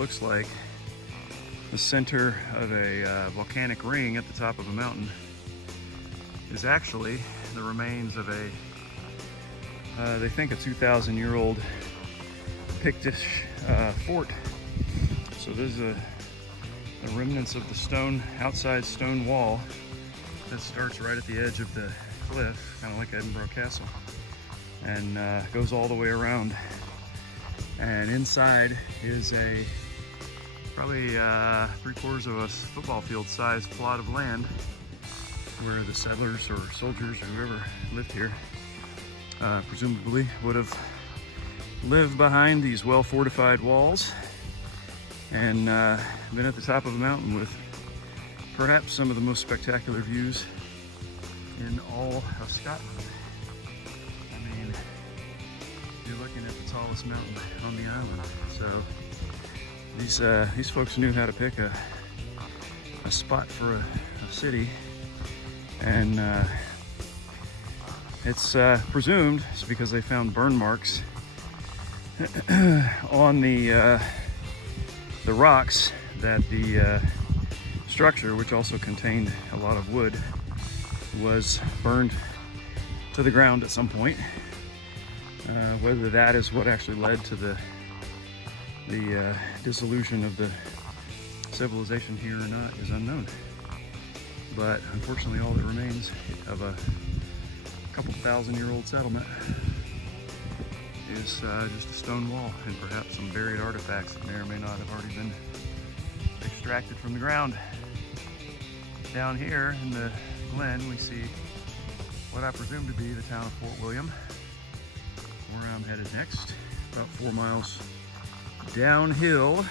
looks like the center of a volcanic ring at the top of a mountain is actually the remains of a, they think a 2,000-year-old Pictish fort. So there's the remnants of the stone, outside stone wall that starts right at the edge of the cliff, kind of like Edinburgh Castle, and goes all the way around. And inside is a probably 3/4 of a football field sized plot of land where the settlers or soldiers or whoever lived here presumably would have lived behind these well fortified walls, and been at the top of a mountain with perhaps some of the most spectacular views in all of Scotland. I mean, you're looking at the tallest mountain on the island. So these folks knew how to pick a spot for a city, and it's presumed it's because they found burn marks on the rocks that the structure, which also contained a lot of wood, was burned to the ground at some point. Whether that is what actually led to the dissolution of the civilization here or not is unknown. But unfortunately, all that remains of a couple thousand-year-old settlement is just a stone wall and perhaps some buried artifacts that may or may not have already been extracted from the ground. Down here in the glen, we see what I presume to be the town of Fort William, where I'm headed next, about 4 miles downhill.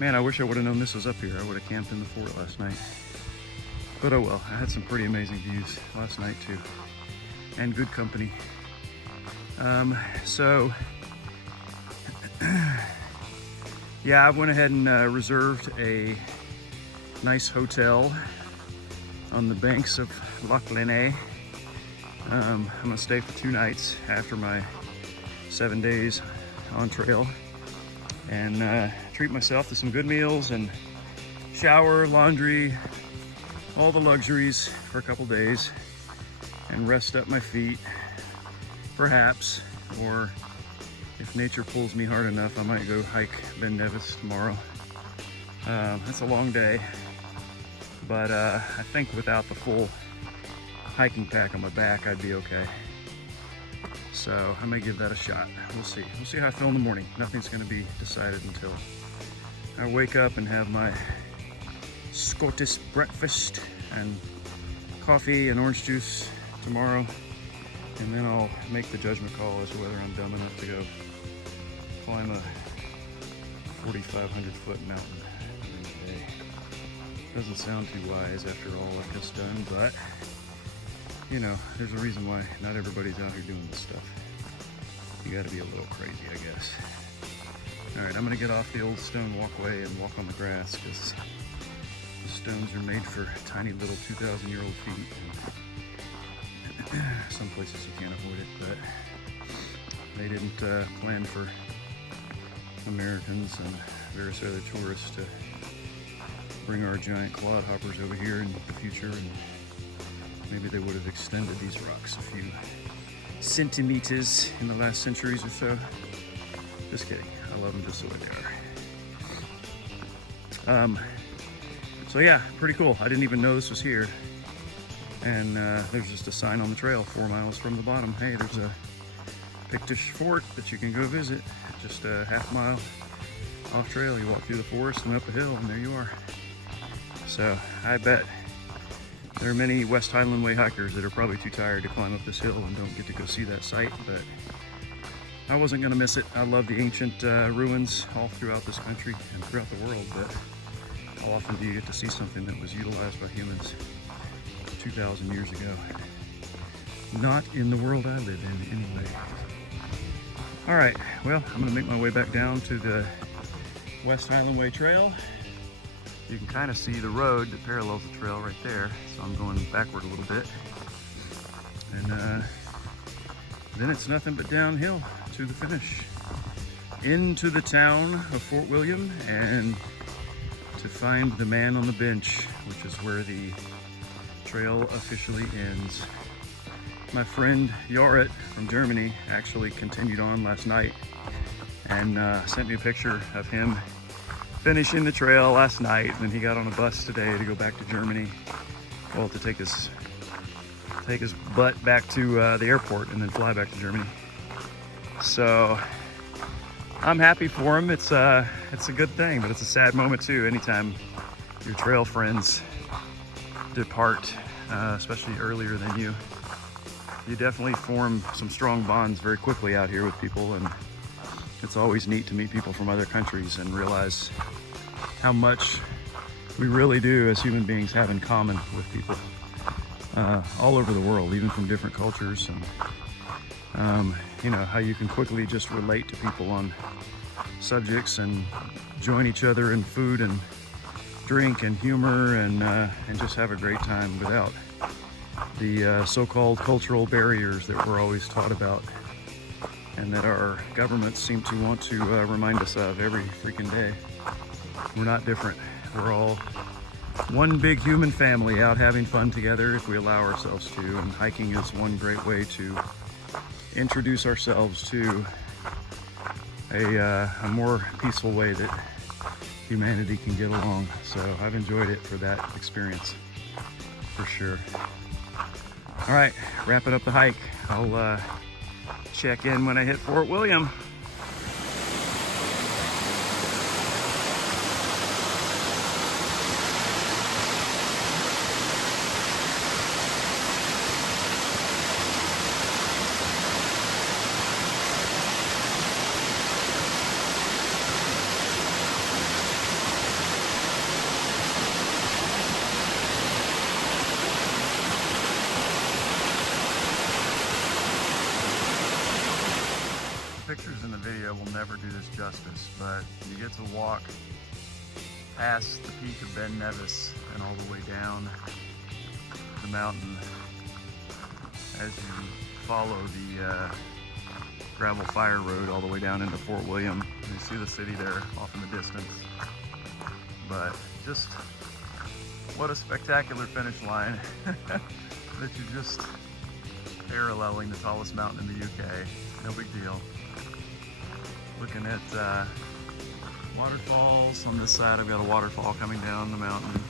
Man, I wish I would have known this was up here. I would have camped in the fort last night. But oh well, I had some pretty amazing views last night too, and good company. So yeah, I went ahead and reserved a nice hotel on the banks of Loch Lene. I'm gonna stay for 2 nights after my 7 days on trail, and treat myself to some good meals and shower, laundry, all the luxuries for a couple days, and rest up my feet, perhaps, or if nature pulls me hard enough, I might go hike Ben Nevis tomorrow. It's a long day, but I think without the full hiking pack on my back, I'd be okay. So I may give that a shot. We'll see. We'll see how I feel in the morning. Nothing's going to be decided until I wake up and have my Scottish breakfast and coffee and orange juice tomorrow, and then I'll make the judgment call as to whether I'm dumb enough to go climb a 4,500 foot mountain during the day. Doesn't sound too wise after all I've just done, but you know, there's a reason why not everybody's out here doing this stuff. You gotta be a little crazy, I guess. All right, I'm gonna get off the old stone walkway and walk on the grass, because the stones are made for tiny little 2,000-year-old feet. And some places you can't avoid it, but they didn't plan for Americans and various other tourists to bring our giant clodhoppers over here in the future, and maybe they would have extended these rocks a few centimeters in the last centuries or so. Just kidding. I love them just the way they are. So yeah, pretty cool. I didn't even know this was here. And there's just a sign on the trail 4 miles from the bottom. Hey, there's a Pictish fort that you can go visit. Just a half mile off trail. You walk through the forest and up a hill, and there you are. So I bet there are many West Highland Way hikers that are probably too tired to climb up this hill and don't get to go see that site, but I wasn't gonna miss it. I love the ancient ruins all throughout this country and throughout the world, but how often do you get to see something that was utilized by humans 2,000 years ago? Not in the world I live in, anyway. All right, well, I'm gonna make my way back down to the West Highland Way Trail. You can kind of see the road that parallels the trail right there, so I'm going backward a little bit. And then it's nothing but downhill to the finish. into the town of Fort William and to find the man on the bench, which is where the trail officially ends. My friend Jorrit from Germany actually continued on last night and sent me a picture of him finishing the trail last night, and then he got on a bus today to go back to Germany, well, to take his butt back to the airport and then fly back to Germany. So I'm happy for him. It's a good thing, but it's a sad moment too. Anytime your trail friends depart, especially earlier than you definitely form some strong bonds very quickly out here with people, and it's always neat to meet people from other countries and realize how much we really do as human beings have in common with people all over the world, even from different cultures, and you know, how you can quickly just relate to people on subjects and join each other in food and drink and humor and just have a great time without the so-called cultural barriers that we're always taught about and that our governments seem to want to remind us of every freaking day. We're not different. We're all one big human family out having fun together if we allow ourselves to, and hiking is one great way to introduce ourselves to a more peaceful way that humanity can get along. So I've enjoyed it for that experience, for sure. All right, wrapping up the hike. I'll check in when I hit Fort William. Pictures in the video will never do this justice, but you get to walk past the peak of Ben Nevis and all the way down the mountain as you follow the gravel fire road all the way down into Fort William. You see the city there off in the distance, but just what a spectacular finish line that you're just paralleling the tallest mountain in the UK. No big deal. Looking at waterfalls. On this side I've got a waterfall coming down the mountain.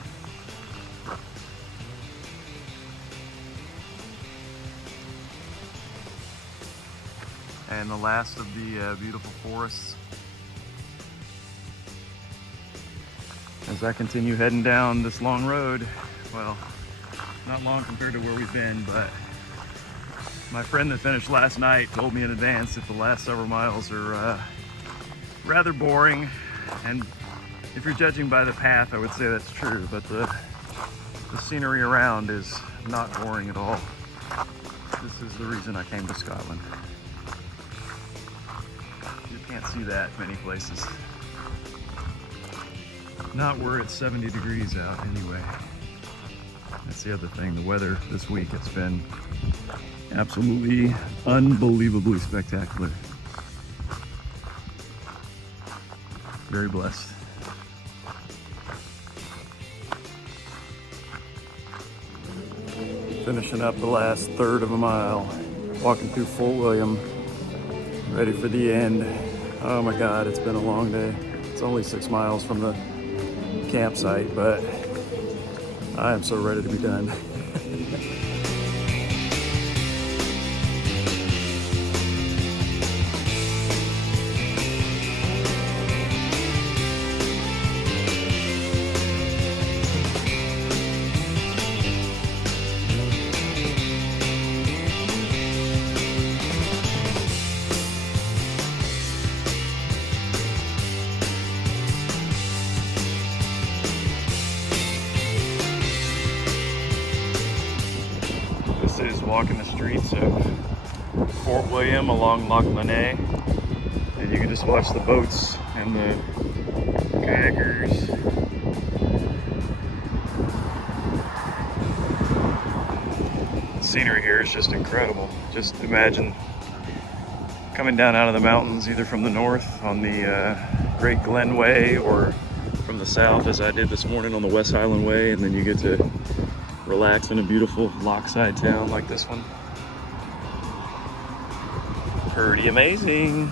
And the last of the beautiful forests. As I continue heading down this long road, well, not long compared to where we've been, but my friend that finished last night told me in advance that the last several miles are rather boring, and if you're judging by the path, I would say that's true, but the scenery around is not boring at all. This is the reason I came to Scotland. You can't see that many places. Not where it's 70 degrees out anyway. That's the other thing, the weather this week, it's been absolutely unbelievably spectacular. Very blessed. Finishing up the last third of a mile, walking through Fort William, ready for the end. Oh my God, it's been a long day. It's only 6 miles from the campsite, but I am so ready to be done. Is walking the streets of Fort William along Loch Lene, and you can just watch the boats and the kayakers. The scenery here is just incredible. Just imagine coming down out of the mountains, either from the north on the Great Glen Way or from the south, as I did this morning on the West Highland Way, and then you get to relax in a beautiful lockside town like this one. Pretty amazing.